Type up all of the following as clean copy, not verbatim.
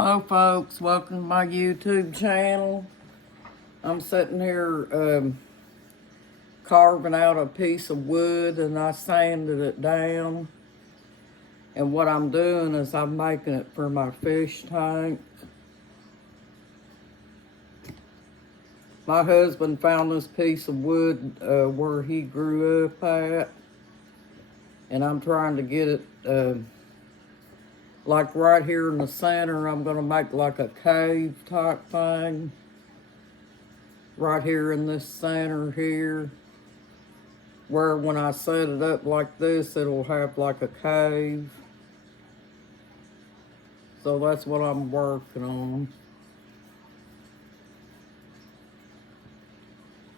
Hello folks, welcome to my YouTube channel. I'm sitting here carving out a piece of wood and I sanded it down. And what I'm doing is I'm making it for my fish tank. My husband found this piece of wood where he grew up at. And I'm trying to get it like right here in the center. I'm gonna make like a cave type thing. Right here in this center here. Where when I set it up like this, it'll have like a cave. So that's what I'm working on.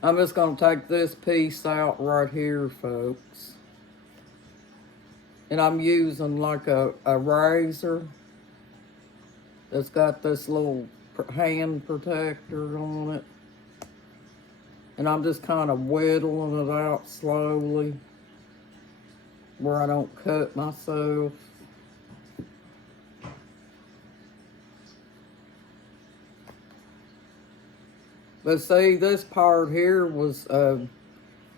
I'm just gonna take this piece out right here, folks. And I'm using like a razor that's got this little hand protector on it. And I'm just kind of whittling it out slowly where I don't cut myself. But see, this part here was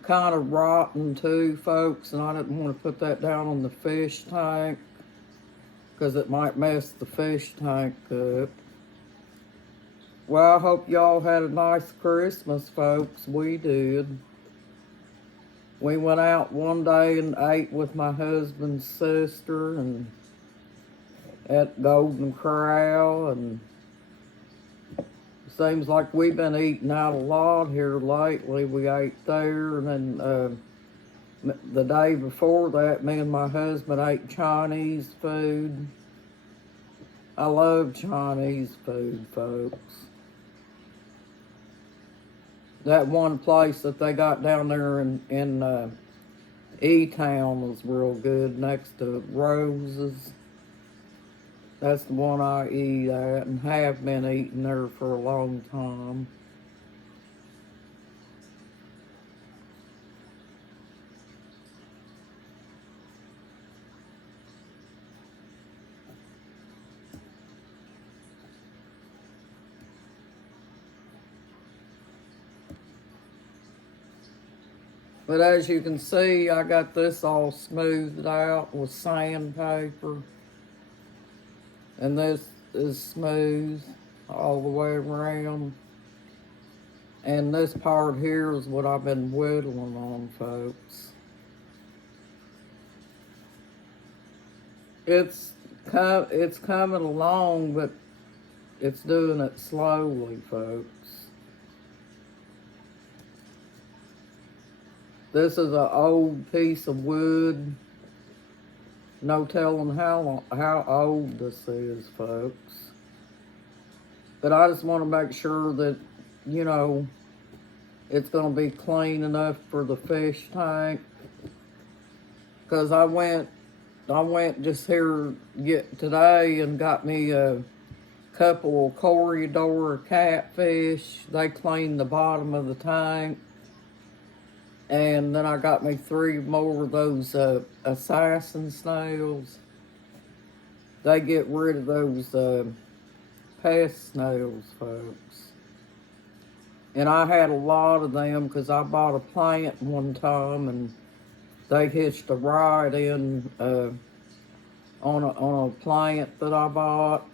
kind of rotten too, folks, and I didn't want to put that down on the fish tank because it might mess the fish tank up. Well, I hope y'all had a nice Christmas, folks. We did. We went out one day and ate with my husband's sister and at Golden Corral, and seems like we've been eating out a lot here lately. We ate there, and then the day before that, me and my husband ate Chinese food. I love Chinese food, folks. That one place that they got down there in E-Town was real good, next to Rose's. That's the one I eat at and have been eating there for a long time. But as you can see, I got this all smoothed out with sandpaper. And this is smooth all the way around. And this part here is what I've been whittling on, folks. It's coming along, but it's doing it slowly, folks. This is an old piece of wood. No telling how old this is, folks. But I just want to make sure that, you know, it's going to be clean enough for the fish tank. Because I went just here today and got me a couple of corridor catfish. They cleaned the bottom of the tank. And then I got me 3 more of those assassin snails. They get rid of those pest snails, folks. And I had a lot of them because I bought a plant one time and they hitched a ride in on a plant that I bought.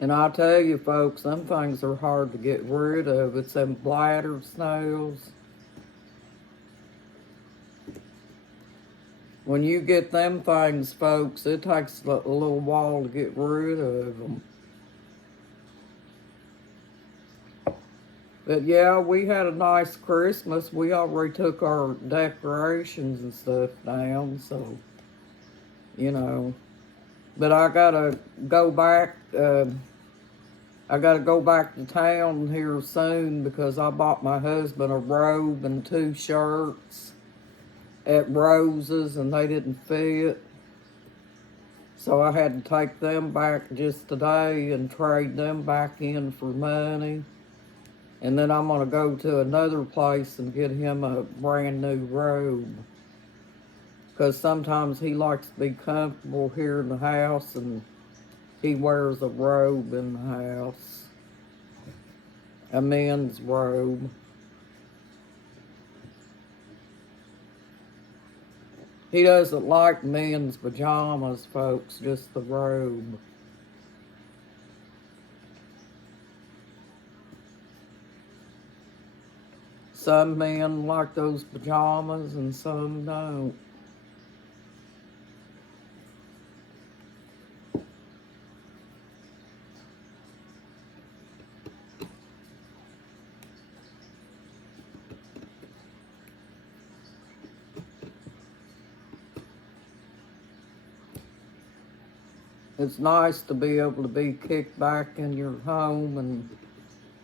And I tell you, folks, them things are hard to get rid of. It's them bladder snails. When you get them things, folks, it takes a little while to get rid of them. But yeah, we had a nice Christmas. We already took our decorations and stuff down, so, you know. But I gotta go back, I gotta go back to town here soon because I bought my husband a robe and 2 shirts at Rose's and they didn't fit. So I had to take them back just today and trade them back in for money. And then I'm gonna go to another place and get him a brand new robe. Because sometimes he likes to be comfortable here in the house and he wears a robe in the house, a men's robe. He doesn't like men's pajamas, folks, just the robe. Some men like those pajamas and some don't. It's nice to be able to be kicked back in your home and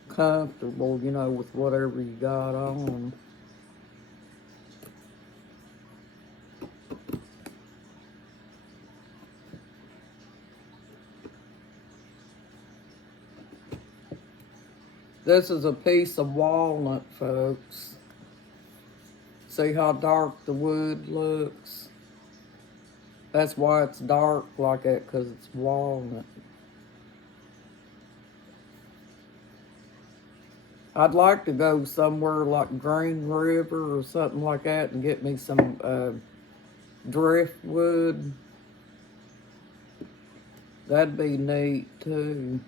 comfortable, you know, with whatever you got on. This is a piece of walnut, folks. See how dark the wood looks? That's why it's dark like that, because it's walnut. I'd like to go somewhere like Green River or something like that and get me some driftwood. That'd be neat too.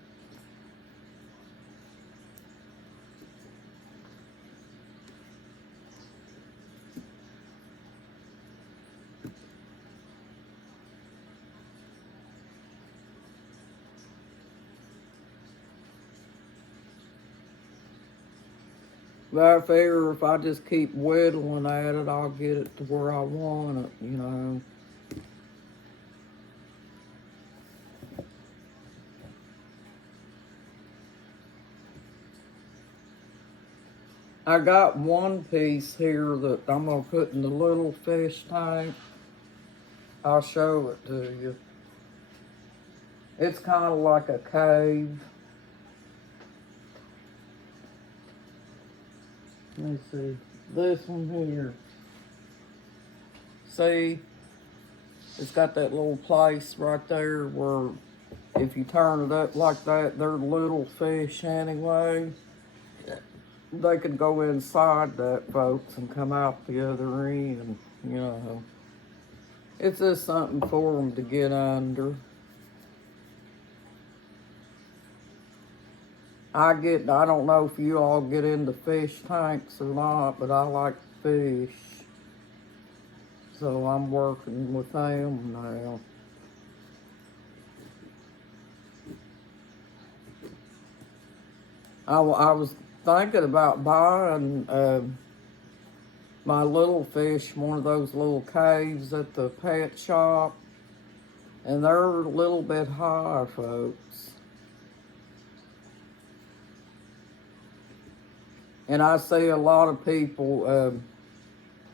But I figure if I just keep whittling at it, I'll get it to where I want it, you know. I got one piece here that I'm going to put in the little fish tank. I'll show it to you. It's kind of like a cave. Let me see. This one here. See? It's got that little place right there where if you turn it up like that, they're little fish anyway. They could go inside that, folks, and come out the other end, you know. It's just something for them to get under. I don't know if you all get into fish tanks or not, but I like fish. So I'm working with them now. I was thinking about buying my little fish, one of those little caves at the pet shop. And they're a little bit high, folks. And I see a lot of people,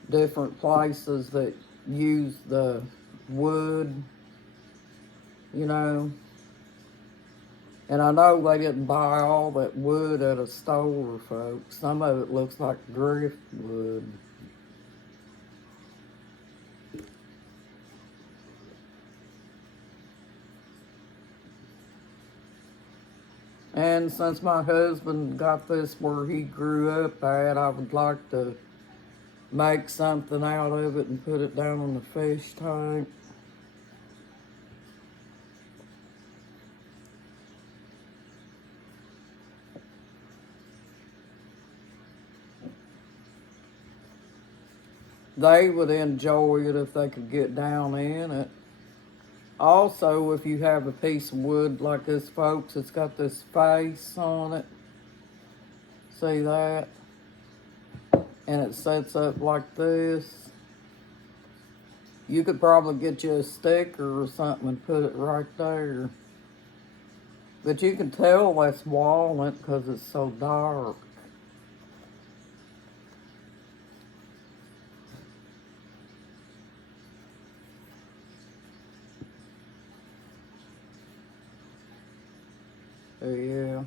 different places that use the wood, you know. And I know they didn't buy all that wood at a store, folks. Some of it looks like driftwood. And since my husband got this where he grew up at, I would like to make something out of it and put it down in the fish tank. They would enjoy it if they could get down in it. Also, if you have a piece of wood like this, folks, it's got this face on it. See that? And it sets up like this. You could probably get you a sticker or something and put it right there. But you can tell that's walnut because it's so dark. Yeah.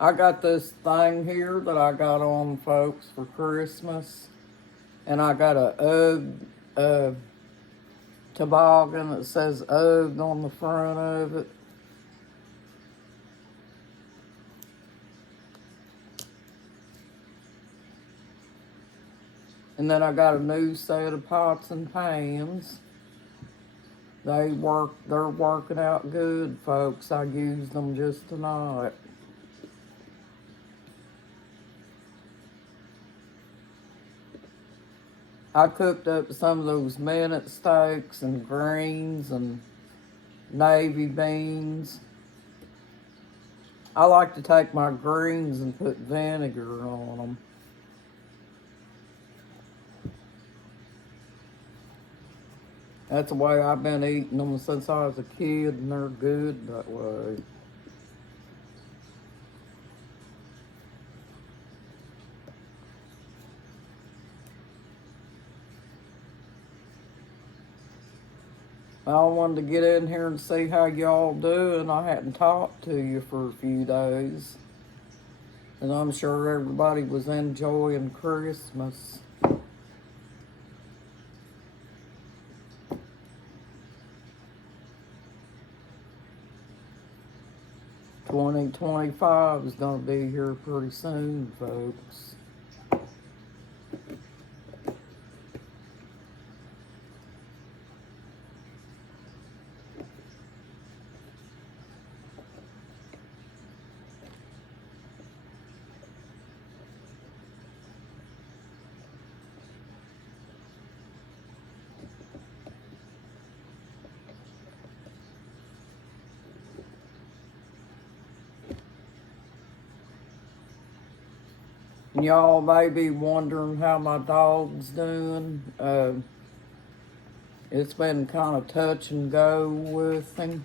I got this thing here that I got on, folks, for Christmas. And I got a UGG toboggan that says UGG on the front of it. And then I got a new set of pots and pans. They're working out good, folks. I used them just tonight. I cooked up some of those minute steaks and greens and navy beans. I like to take my greens and put vinegar on them. That's the way I've been eating them since I was a kid, and they're good that way. I wanted to get in here and see how y'all doing. I hadn't talked to you for a few days. And I'm sure everybody was enjoying Christmas. 2025 is going to be here pretty soon, folks. Y'all may be wondering how my dog's doing. It's been kind of touch and go with him.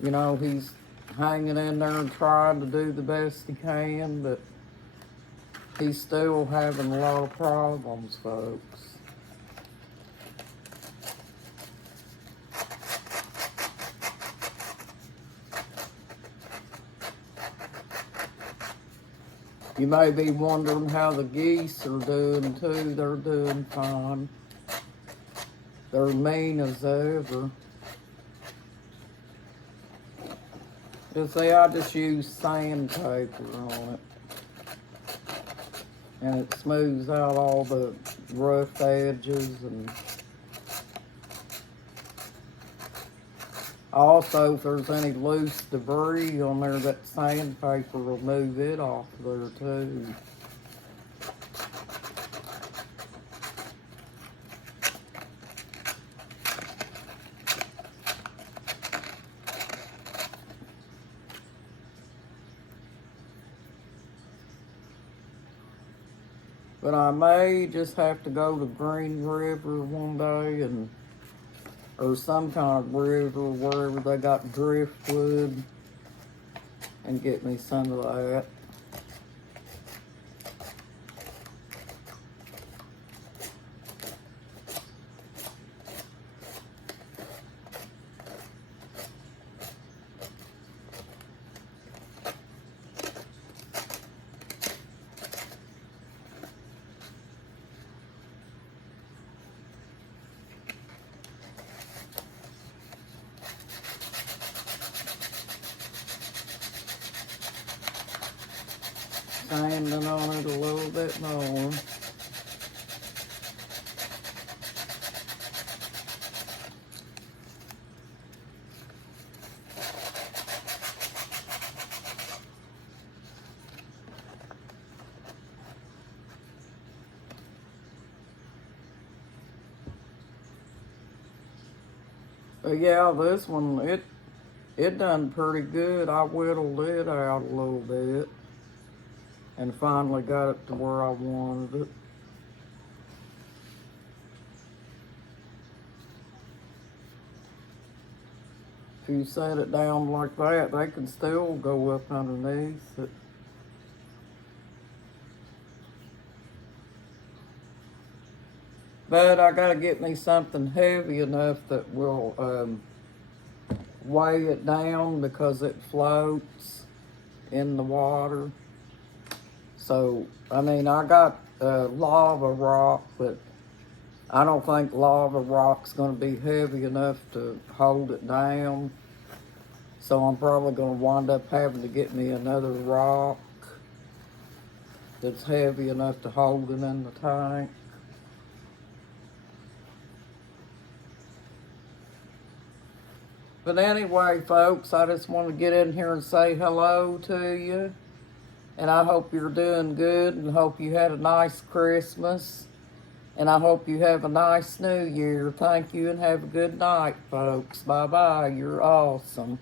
You know, he's hanging in there and trying to do the best he can, but he's still having a lot of problems, folks. You may be wondering how the geese are doing too. They're doing fine. They're mean as ever. You see, I just use sandpaper on it. And it smooths out all the rough edges. And also, if there's any loose debris on there, that sandpaper will move it off there too. But I may just have to go to Green River one day or some kind of river wherever they got driftwood and get me some of that. Sanding on it a little bit more. But yeah, this one, it done pretty good. I whittled it out a little bit and finally got it to where I wanted it. If you set it down like that, they can still go up underneath it. But I gotta get me something heavy enough that will weigh it down because it floats in the water. So, I mean, I got lava rock, but I don't think lava rock's going to be heavy enough to hold it down. So I'm probably going to wind up having to get me another rock that's heavy enough to hold it in the tank. But anyway, folks, I just want to get in here and say hello to you. And I hope you're doing good and hope you had a nice Christmas. And I hope you have a nice New Year. Thank you and have a good night, folks. Bye-bye. You're awesome.